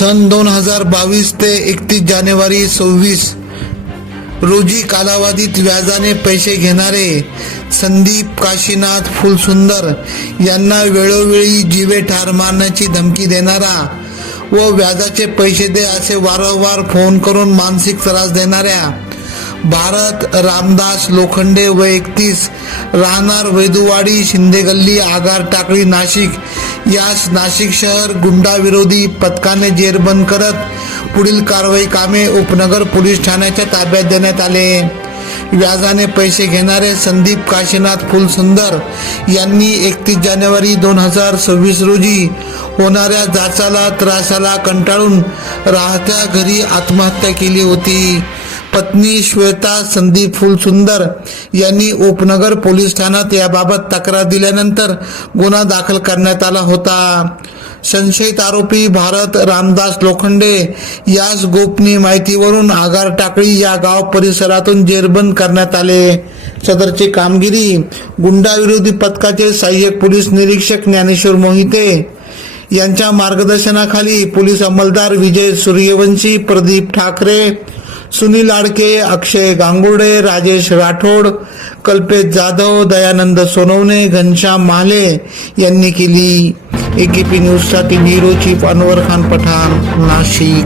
सन 2022 ते 31 जानेवारी 26 रोजी कालावधीत व्याजाने पैसे घेणारे संदीप काशीनाथ फुलसुंदर यांना वेळोवेळी जीवे ठार मारण्याची धमकी देणारा व व्याजाचे पैसे दे असे वारंवार फोन करून मानसिक त्रास देणाऱ्या भारत रामदास लोखंडे वय 31 राहणार वैदुवाडी शिंदे गल्ली आगार टाकळी नाशिक यास नाशिक शहर गुंडा विरोधी पथकाने जेरबंद करत पुढील कारवाई कामे उपनगर पोलीस ठाण्याच्या ताब्यात देण्यात आले। व्याजाने पैसे घेणारे संदीप काशीनाथ फुलसुंदर यांनी 31 जानेवारी 2026 रोजी होणाऱ्या जाचाला त्रासाला कंटाळून राहत्या घरी आत्महत्या केली होती। पत्नी श्वेता संदीप फुलसुंदर यांनी उपनगर पोलीस ठाण्यात याबाबत तक्रार दिल्यानंतर गुन्हा दाखल करण्यात आला होता। संशयित आरोपी भारत रामदास लोखंडे यास गोपनीय माहितीवरून आगार टाकळी या गाव परिसरातून जेरबंद करण्यात आले। सदरची कामगिरी गुंडा विरोधी पथकाचे सहाय्यक पोलीस निरीक्षक ज्ञानेश्वर मोहिते यांच्या मार्गदर्शनाखाली पोलीस अंमलदार विजय सूर्यवंशी, प्रदीप ठाकरे, सुनील आडके, अक्षय गांगुर्डे, राजेश राठोड, कल्पेश जाधव, दयानंद सोनवणे, घनश्याम माले यांनी केली। AKP न्यूज साठी ब्युरो चीफ अनवर खान पठाण, नाशिक।